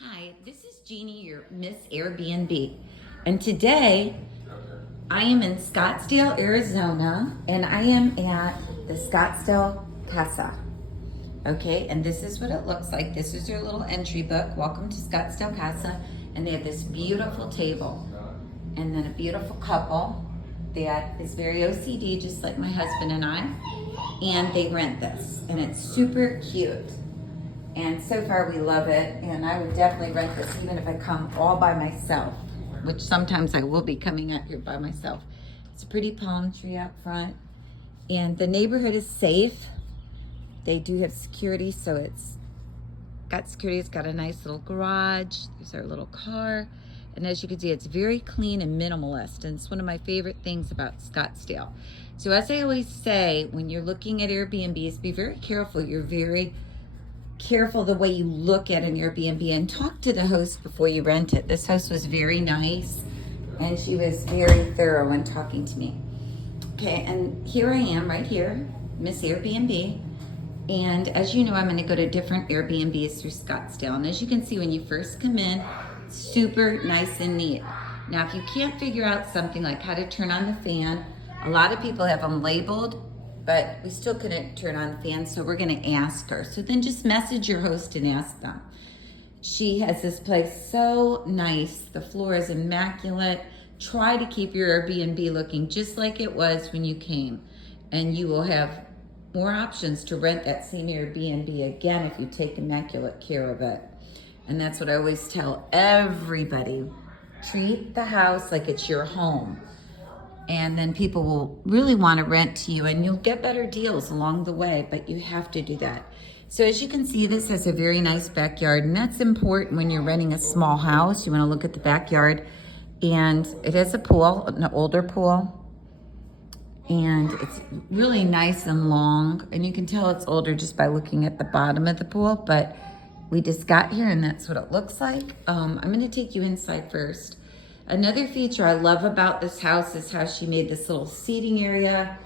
Hi, this is Jeannie, your Miss Airbnb. And today I am in Scottsdale, Arizona, and I am at the Scottsdale Casa. Okay, and this is what it looks like. This is your little entry book. Welcome to Scottsdale Casa. And they have this beautiful table and then a beautiful couple that is very OCD, just like my husband and I. And they rent this, and it's super cute. And so far we love it, and I would definitely rent this even if I come all by myself, which sometimes I will be coming out here by myself. It's a pretty palm tree out front, and the neighborhood is safe. They do have security, so it's got security. It's got a nice little garage. There's our little car, and as you can see, it's very clean and minimalist, and it's one of my favorite things about Scottsdale. So as I always say, when you're looking at Airbnbs, be very careful. You're very careful the way you look at an Airbnb, and talk to the host before you rent it. This host was very nice, and she was very thorough in talking to me. Okay, and here I am right here, Miss Airbnb. And as you know, I'm gonna go to different Airbnbs through Scottsdale. And as you can see, when you first come in, super nice and neat. Now, if you can't figure out something like how to turn on the fan, a lot of people have them labeled, but we still couldn't turn on the fan, so we're gonna ask her. So then just message your host and ask them. She has this place so nice. The floor is immaculate. Try to keep your Airbnb looking just like it was when you came, and you will have more options to rent that same Airbnb again if you take immaculate care of it. And that's what I always tell everybody. Treat the house like it's your home. And then people will really want to rent to you, and you'll get better deals along the way, but you have to do that. So as you can see, this has a very nice backyard, and that's important when you're renting a small house. You want to look at the backyard, and it has a pool, an older pool, and it's really nice and long, and you can tell it's older just by looking at the bottom of the pool, but we just got here and that's what it looks like. I'm going to take you inside first. Another feature I love about this house is how she made this little seating area,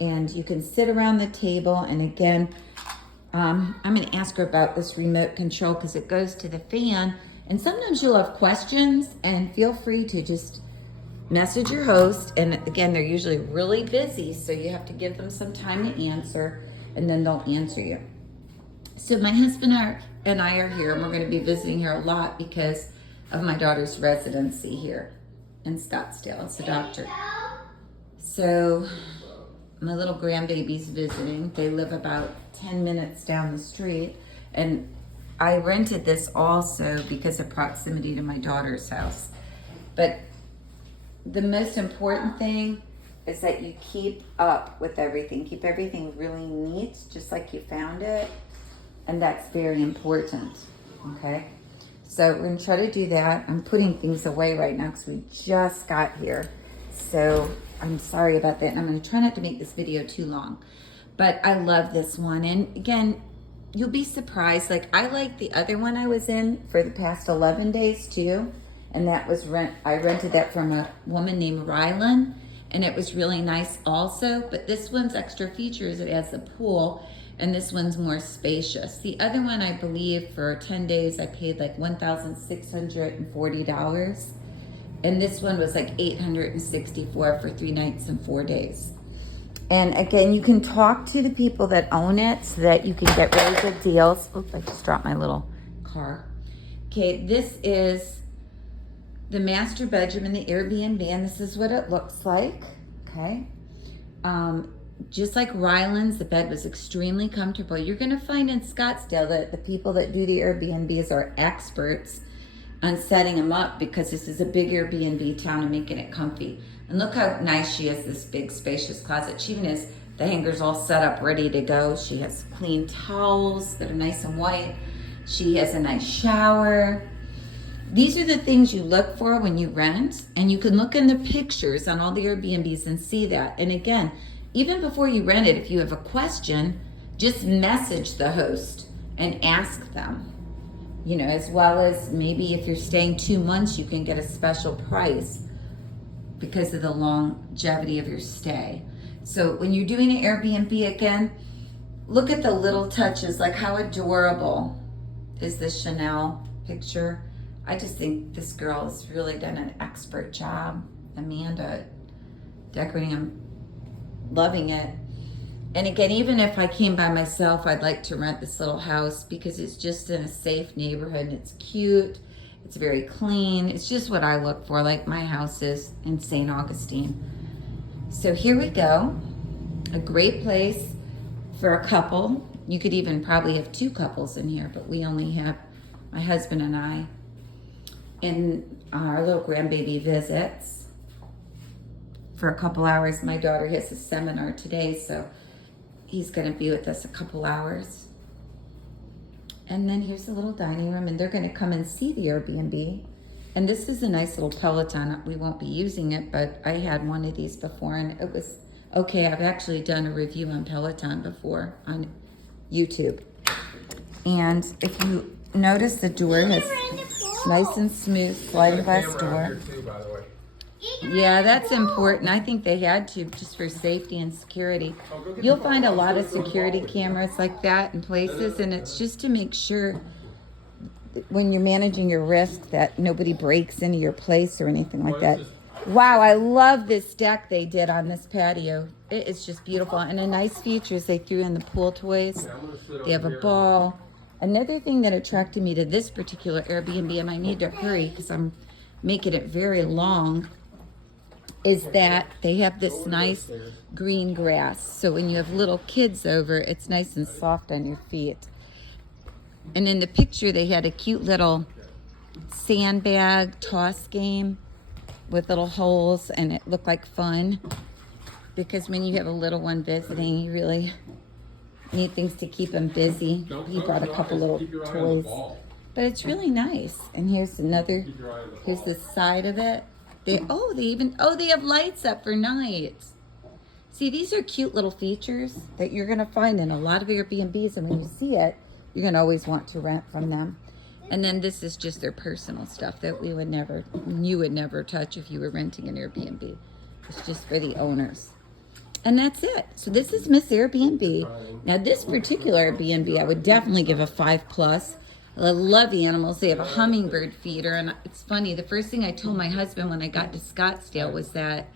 and you can sit around the table. And again, I'm going to ask her about this remote control because it goes to the fan, and sometimes you'll have questions, and feel free to just message your host. And again, they're usually really busy, so you have to give them some time to answer, and then they'll answer you. So my husband and I are here, and we're going to be visiting here a lot because of my daughter's residency here in Scottsdale as a doctor. So my little grandbaby's visiting. They live about 10 minutes down the street, and I rented this also because of proximity to my daughter's house. But the most important thing is that you keep up with everything. Keep everything really neat, just like you found it. And that's very important, okay? So we're gonna try to do that. I'm putting things away right now because we just got here. So I'm sorry about that. And I'm gonna try not to make this video too long. But I love this one. And again, you'll be surprised. Like, I like the other one I was in for the past 11 days too. And that was I rented that from a woman named Rylan. And it was really nice also. But this one's extra features. It has a pool. And this one's more spacious. The other one, I believe, for 10 days, I paid like $1,640. And this one was like $864 for 3 nights and 4 days. And again, you can talk to the people that own it so that you can get really good deals. Oops, I just dropped my little car. Okay, this is the master bedroom in the Airbnb, and this is what it looks like, okay? Just like Ryland's, the bed was extremely comfortable. You're gonna find in Scottsdale that the people that do the Airbnbs are experts on setting them up because this is a big Airbnb town and making it comfy. And look how nice she has this big spacious closet. She even has the hangers all set up, ready to go. She has clean towels that are nice and white. She has a nice shower. These are the things you look for when you rent, and you can look in the pictures on all the Airbnbs and see that. And again, even before you rent it, if you have a question, just message the host and ask them. You know, as well as maybe if you're staying 2 months, you can get a special price because of the longevity of your stay. So when you're doing an Airbnb, again, look at the little touches, like how adorable is this Chanel picture. I just think this girl has really done an expert job. Amanda, decorating. I'm loving it. And again, even if I came by myself, I'd like to rent this little house because it's just in a safe neighborhood. It's cute. It's very clean. It's just what I look for, like my house is in St. Augustine. So here we go. A great place for a couple. You could even probably have 2 couples in here, but we only have my husband and I. And our little grandbaby visits for a couple hours. My daughter has a seminar today, so he's going to be with us a couple hours. And then here's the little dining room, and they're going to come and see the Airbnb. And this is a nice little Peloton. We won't be using it, but I had one of these before, and it was okay. I've actually done a review on Peloton before on YouTube. And if you notice, the door is nice and smooth sliding glass door. Yeah, that's important. I think they had to, just for safety and security. You'll find a lot of security cameras like that in places, and it's just to make sure when you're managing your risk that nobody breaks into your place or anything like that. Wow, I love this deck they did on this patio. It is just beautiful. And a nice feature is they threw in the pool toys. They have a ball. Another thing that attracted me to this particular Airbnb, and I need to hurry because I'm making it very long, is that they have this nice green grass. So when you have little kids over, it's nice and soft on your feet. And in the picture, they had a cute little sandbag toss game with little holes, and it looked like fun. Because when you have a little one visiting, you really need things to keep them busy. He brought a couple little toys. But it's really nice. And here's another, here's the side of it. They have lights up for night. See, these are cute little features that you're gonna find in a lot of Airbnbs, and when you see it, you're gonna always want to rent from them. And then this is just their personal stuff that you would never touch if you were renting an Airbnb. It's just for the owners. And that's it. So this is Miss Airbnb. Now this particular Airbnb, I would definitely give a 5+. I love the animals. They have a hummingbird feeder, and it's funny, the first thing I told my husband when I got to Scottsdale was that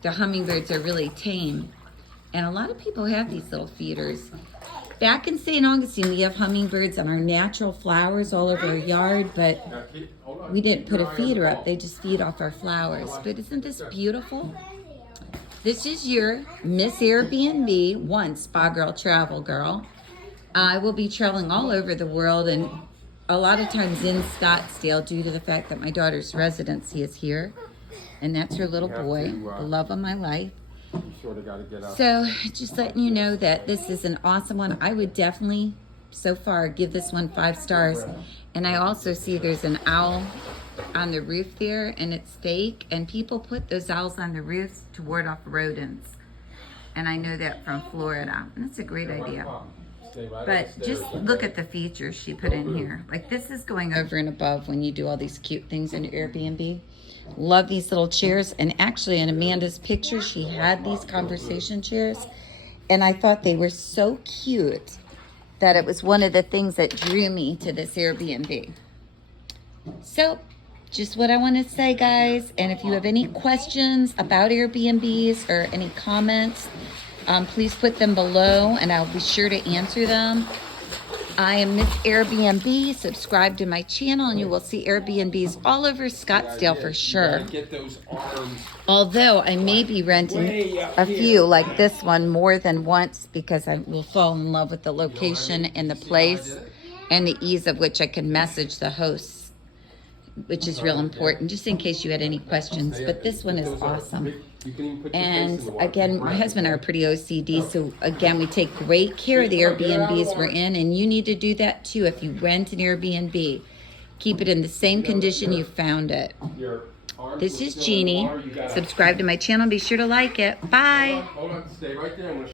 the hummingbirds are really tame. And a lot of people have these little feeders. Back in St. Augustine, we have hummingbirds on our natural flowers all over our yard, but we didn't put a feeder up. They just feed off our flowers. But isn't this beautiful? This is your Miss Airbnb, one spa girl, travel girl. I will be traveling all over the world, and a lot of times in Scottsdale due to the fact that my daughter's residency is here. And that's her little boy, the love of my life. So just letting you know that this is an awesome one. I would definitely, so far, give this one 5 stars. And I also see there's an owl on the roof there, and it's fake. And people put those owls on the roofs to ward off rodents. And I know that from Florida. And that's a great idea. But just look at the features she put in here. Like, this is going over and above when you do all these cute things in Airbnb. Love these little chairs. And actually in Amanda's picture, she had these conversation chairs. And I thought they were so cute that it was one of the things that drew me to this Airbnb. So, just what I want to say, guys. And if you have any questions about Airbnbs or any comments, please put them below and I'll be sure to answer them. I am Miss Airbnb. Subscribe to my channel and you will see Airbnbs all over Scottsdale for sure. Although I may be renting a few like this one more than once because I will fall in love with the location and the place and the ease of which I can message the hosts, which is real important, just in case you had any questions. But this one is awesome. And again, my husband and I are pretty OCD, so again, we take great care of the Airbnbs we're in, and you need to do that too. If you rent an Airbnb, keep it in the same condition you found it. This is Jeannie. Subscribe to my channel. Be sure to like it. Bye.